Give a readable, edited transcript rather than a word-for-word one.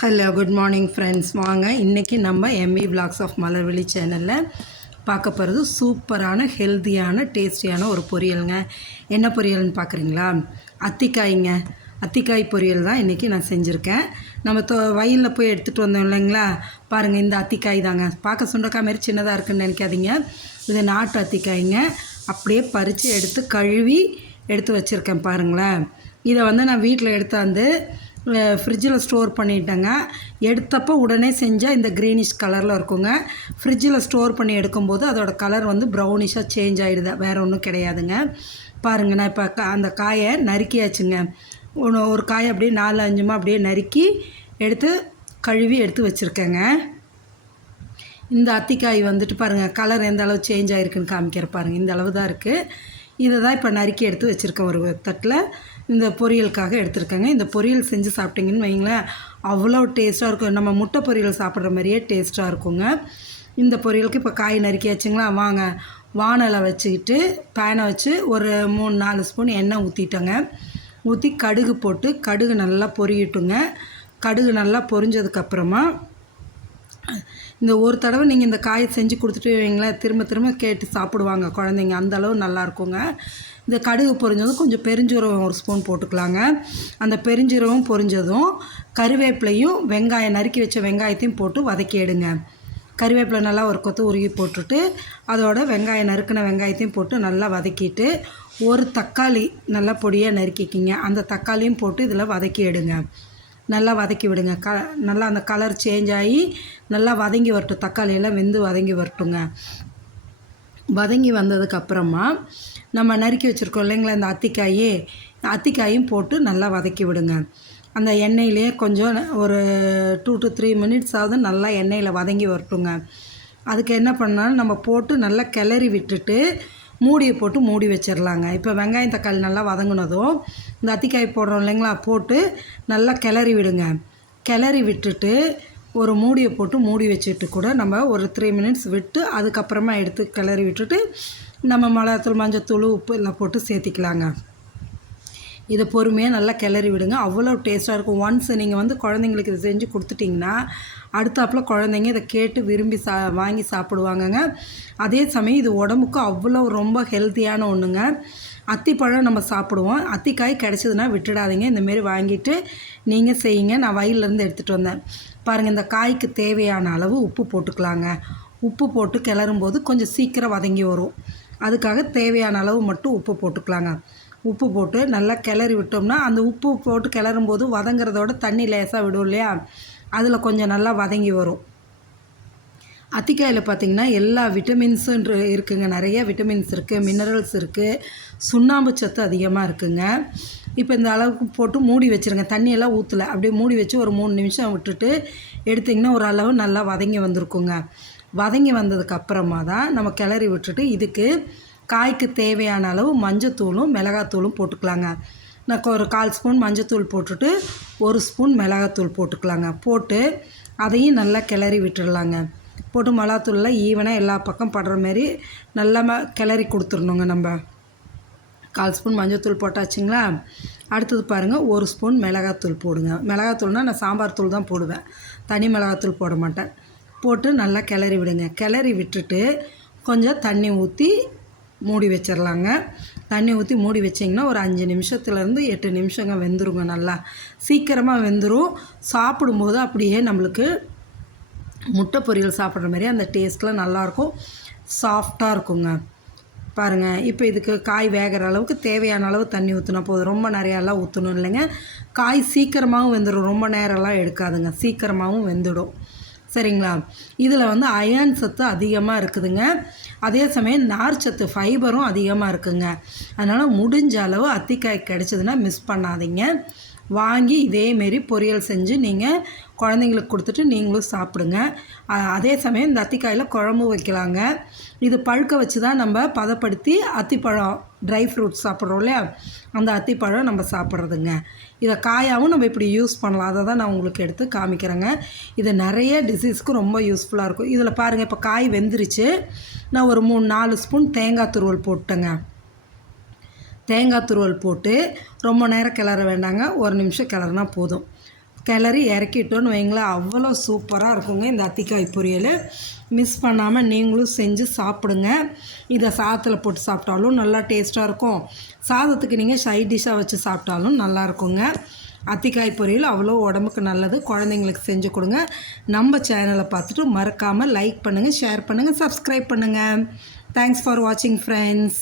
Hello good morning friends. வாங்க இன்றைக்கி நம்ம எம்இ விலாக்ஸ் ஆஃப் மலர்விழி சேனலில் பார்க்க போகிறது சூப்பரான ஹெல்த்தியான டேஸ்டியான ஒரு பொரியலுங்க. என்ன பொரியல்னு பார்க்குறீங்களா? அத்திக்காய்ங்க. அத்திக்காய் பொரியல் தான் இன்றைக்கி நான் செஞ்சுருக்கேன். நம்ம வயலில் போய் எடுத்துகிட்டு வந்தோம் இல்லைங்களா? பாருங்கள், இந்த அத்திக்காய் தாங்க. பார்க்க சுண்டக்காய் மாதிரி சின்னதாக இருக்குதுன்னு நினைக்காதீங்க. இது நாட்டு அத்திக்காய்ங்க. அப்படியே பறித்து எடுத்து கழுவி எடுத்து வச்சுருக்கேன் பாருங்களேன். இதை நான் வீட்டில் எடுத்தாந்து ஃப்ரிட்ஜில் ஸ்டோர் பண்ணிட்டேங்க. எடுத்தப்போ உடனே செஞ்சால் இந்த க்ரீனிஷ் கலரில் இருக்குங்க. ஃப்ரிட்ஜில் ஸ்டோர் பண்ணி எடுக்கும்போது அதோடய கலர் ப்ரௌனிஷாக சேஞ்ச் ஆகிடுது. வேறு ஒன்றும் கிடையாதுங்க. பாருங்கள், நான் இப்போ அந்த காயை நறுக்கியாச்சுங்க. ஒரு காயை அப்படியே 4-5 அப்படியே நறுக்கி எடுத்து கழுவி எடுத்து வச்சுருக்கேங்க. இந்த அத்திக்காய் பாருங்கள், கலர் எந்த அளவு சேஞ்ச் ஆகிருக்குன்னு காமிக்கிற பாருங்கள். இந்த அளவு தான் இருக்குது. இதை தான் இப்போ நறுக்கி எடுத்து வச்சுருக்கேன். ஒரு தட்டில் இந்த பொரியலுக்காக எடுத்துருக்கேங்க. இந்த பொரியல் செஞ்சு சாப்பிட்டிங்கன்னு வைங்களேன், அவ்வளோ டேஸ்ட்டாக இருக்கும். நம்ம முட்டை பொரியல் சாப்பிட்ற மாதிரியே டேஸ்ட்டாக இருக்குங்க. இந்த பொரியலுக்கு இப்போ காய் நறுக்கியாச்சுங்களா? வாங்க, வானலை வச்சுக்கிட்டு பேனை வச்சு ஒரு 3-4 ஸ்பூன் எண்ணெய் ஊற்றிட்டேங்க. ஊற்றி கடுகு போட்டு கடுகு நல்லா பொரியட்டுங்க. கடுகு நல்லா பொரிஞ்சதுக்கப்புறமா இந்த ஒரு தடவை நீங்கள் இந்த காயை செஞ்சு கொடுத்துட்டு வைங்களேன், திரும்ப திரும்ப கேட்டு சாப்பிடுவாங்க குழந்தைங்க. அந்தளவு நல்லாயிருக்குங்க. இந்த கடுகு பொரிஞ்சதும் கொஞ்சம் பெருஞ்சீரகம் ஒரு ஸ்பூன் போட்டுக்கலாங்க. அந்த பெருஞ்சீரகம் பொரிஞ்சதும் கருவேப்பிலையும் வெங்காயம் நறுக்கி வச்ச வெங்காயத்தையும் போட்டு வதக்கி எடுங்க. கருவேப்பிலை நல்லா ஒரு கொத்து உருகி போட்டுட்டு அதோட வெங்காயம் நறுக்கின வெங்காயத்தையும் போட்டு நல்லா வதக்கிட்டு ஒரு தக்காளி நல்லா பொடியாக நறுக்கிக்கிங்க. அந்த தக்காளியும் போட்டு இதில் வதக்கி எடுங்க. நல்லா வதக்கி விடுங்க. நல்லா அந்த கலர் சேஞ்ச் ஆகி நல்லா வதங்கி வரட்டும். தக்காளியெல்லாம் வெந்து வதங்கி வரட்டுங்க. வதங்கி வந்ததுக்கப்புறமா நம்ம நறுக்கி வச்சுருக்கோம் இல்லைங்களா, இந்த அத்திக்காயும் போட்டு நல்லா வதக்கி விடுங்க. அந்த எண்ணெயிலே கொஞ்சம் ஒரு 2 to 3 மினிட்ஸாவது நல்லா எண்ணெயில் வதங்கி வரட்டுங்க. அதுக்கு என்ன பண்ணாலும் நம்ம போட்டு நல்லா கிளறி விட்டுட்டு மூடியை போட்டு மூடி வச்சிடலாங்க. இப்போ வெங்காயம் தக்காளி நல்லா வதங்கினதும் இந்த அத்திக்காய் போடுறோம் இல்லைங்களா, போட்டு நல்லா கிளறி விடுங்க. கிளறி விட்டுட்டு ஒரு மூடியை போட்டு மூடி வச்சுட்டு கூட நம்ம ஒரு 3 மினிட்ஸ் விட்டு அதுக்கப்புறமா எடுத்து கிளறி விட்டுட்டு நம்ம மிளகாத்தூள், மஞ்சத்தூள், உப்பு எல்லாம் போட்டு சேர்த்திக்கலாங்க. இதை பொறுமையாக நல்லா கிளறி விடுங்க. அவ்வளோ டேஸ்ட்டாக இருக்கும். ஒன்ஸ் நீங்கள் குழந்தைங்களுக்கு இதை செஞ்சு கொடுத்துட்டிங்கன்னா அடுத்தாப்பில் குழந்தைங்க இதை கேட்டு விரும்பி வாங்கி சாப்பிடுவாங்கங்க. அதே சமயம் இது உடம்புக்கு அவ்வளோ ரொம்ப ஹெல்த்தியான ஒன்றுங்க. அத்திப்பழம் நம்ம சாப்பிடுவோம். அத்திக்காய் கிடச்சிதுன்னா விட்டுடாதீங்க. இந்தமாரி வாங்கிட்டு நீங்கள் செய்யுங்க. நான் வயல்லேருந்து எடுத்துகிட்டு வந்தேன் பாருங்கள். இந்த காய்க்கு தேவையான அளவு உப்பு போட்டுக்கலாங்க. உப்பு போட்டு கிளறும்போது கொஞ்சம் சீக்கிரம் வதங்கி வரும். அதுக்காக தேவையான அளவு மட்டும் உப்பு போட்டுக்கலாங்க. உப்பு போட்டு நல்லா கிளறி விட்டோம்னா அந்த உப்பு போட்டு கிளறும்போது வதங்கிறதோட தண்ணி லேசாக விடும் இல்லையா, அதில் கொஞ்சம் நல்லா வதங்கி வரும். அத்திக்காயில் பார்த்திங்கன்னா எல்லா விட்டமின்ஸும் இருக்குதுங்க. நிறைய விட்டமின்ஸ் இருக்குது, மினரல்ஸ் இருக்குது, சுண்ணாம்பு சத்து அதிகமாக இருக்குதுங்க. இப்போ இந்த அளவுக்கு போட்டு மூடி வச்சுருங்க. தண்ணியெல்லாம் ஊற்றலை, அப்படியே மூடி வச்சு ஒரு 3 நிமிஷம் விட்டுட்டு எடுத்திங்கன்னா ஒரு அளவு நல்லா வதங்கி வந்திருக்குங்க. வதங்கி வந்ததுக்கப்புறமா தான் நம்ம கிளறி விட்டுட்டு இதுக்கு காய்க்கு தேவையான அளவு மஞ்சத்தூளும் மிளகாத்தூளும் போட்டுக்கலாங்க. நான் ஒரு 1/4 ஸ்பூன் மஞ்சத்தூள் போட்டுட்டு 1 ஸ்பூன் மிளகாத்தூள் போட்டுக்கலாங்க. போட்டு அதையும் நல்லா கிளறி விட்டுடலாங்க. போட்டு மிளகாத்தூளில் ஈவனாக எல்லா பக்கம் படுற மாரி நல்லா கிளறி கொடுத்துடணுங்க. நம்ம 1/4 ஸ்பூன் மஞ்சத்தூள் போட்டாச்சுங்களா? அடுத்தது பாருங்கள், 1 ஸ்பூன் மிளகாத்தூள் போடுங்க. மிளகாத்தூள்னால் நான் சாம்பார் தூள் தான் போடுவேன், தனி மிளகாத்தூள் போட மாட்டேன். போட்டு நல்லா கிளறி விடுங்க. கிளறி விட்டுட்டு கொஞ்சம் தண்ணி ஊற்றி மூடி வச்சிடலாங்க. தண்ணி ஊற்றி மூடி வச்சிங்கன்னா ஒரு 5 நிமிஷத்துலேருந்து 8 நிமிஷங்க வெந்துருங்க. நல்லா சீக்கிரமாக வெந்துடும். சாப்பிடும்போது அப்படியே நம்மளுக்கு முட்டை பொரியல் சாப்பிட்ற மாதிரி அந்த டேஸ்ட்லாம் நல்லாயிருக்கும், சாஃப்டாக இருக்குங்க. பாருங்கள், இப்போ இதுக்கு காய் வேகிற அளவுக்கு தேவையான அளவு தண்ணி ஊற்றினா போதும். ரொம்ப நிறையாலாம் ஊற்றணும் இல்லைங்க. காய் சீக்கிரமாகவும் வெந்துடும், ரொம்ப நேரம்லாம் எடுக்காதுங்க, சீக்கிரமாகவும் வெந்துடும். சரிங்களா? இதில் அயர்ன் சத்து அதிகமாக இருக்குதுங்க. அதே சமயம் நார் சத்து, ஃபைபரும் அதிகமாக இருக்குதுங்க. அதனால் முடிஞ்ச அளவு அத்திக்காய் கிடச்சிதுன்னா மிஸ் பண்ணாதீங்க. வாங்கி இதேமாரி பொரியல் செஞ்சு நீங்கள் குழந்தைங்களுக்கு கொடுத்துட்டு நீங்களும் சாப்பிடுங்க. அதே சமயம் இந்த அத்திக்காயில் குழம்பு வைக்கலாங்க. இது பழுக்க வச்சு தான் நம்ம பதப்படுத்தி அத்திப்பழம் ட்ரை ஃப்ரூட்ஸ் சாப்பிட்றோம் இல்லையா, அந்த அத்திப்பழம் நம்ம சாப்பிட்றதுங்க. இதை காயாகவும் நம்ம இப்படி யூஸ் பண்ணலாம். அதை தான் நான் உங்களுக்கு எடுத்து காமிக்கிறேங்க. இது நிறைய டிசீஸ்க்கு ரொம்ப யூஸ்ஃபுல்லாக இருக்கும். இதில் பாருங்கள், இப்போ காய் வெந்துருச்சு. நான் ஒரு 3-4 ஸ்பூன் தேங்காய் துருவல் போட்டேங்க. தேங்காய் துருவல் போட்டு ரொம்ப நேரம் கிளற வேண்டாங்க, 1 நிமிஷம் கிளறுனா போதும். கிளறி இறக்கிட்டோன்னு வைங்களேன், அவ்வளோ சூப்பராக இருக்குங்க இந்த அத்திக்காய் பொரியல். மிஸ் பண்ணாமல் நீங்களும் செஞ்சு சாப்பிடுங்க. இதை சாதத்தில் போட்டு சாப்பிட்டாலும் நல்லா டேஸ்ட்டாக இருக்கும். சாதத்துக்கு நீங்கள் சைட் டிஷ்ஷாக வச்சு சாப்பிட்டாலும் நல்லாயிருக்குங்க. அத்திக்காய் பொரியல் அவ்வளோ உடம்புக்கு நல்லது. குழந்தைங்களுக்கு செஞ்சு கொடுங்க. நம்ம சேனலை பார்த்துட்டு மறக்காமல் லைக் பண்ணுங்கள், ஷேர் பண்ணுங்கள், சப்ஸ்கிரைப் பண்ணுங்கள். தேங்க்ஸ் ஃபார் வாட்சிங் ஃப்ரெண்ட்ஸ்.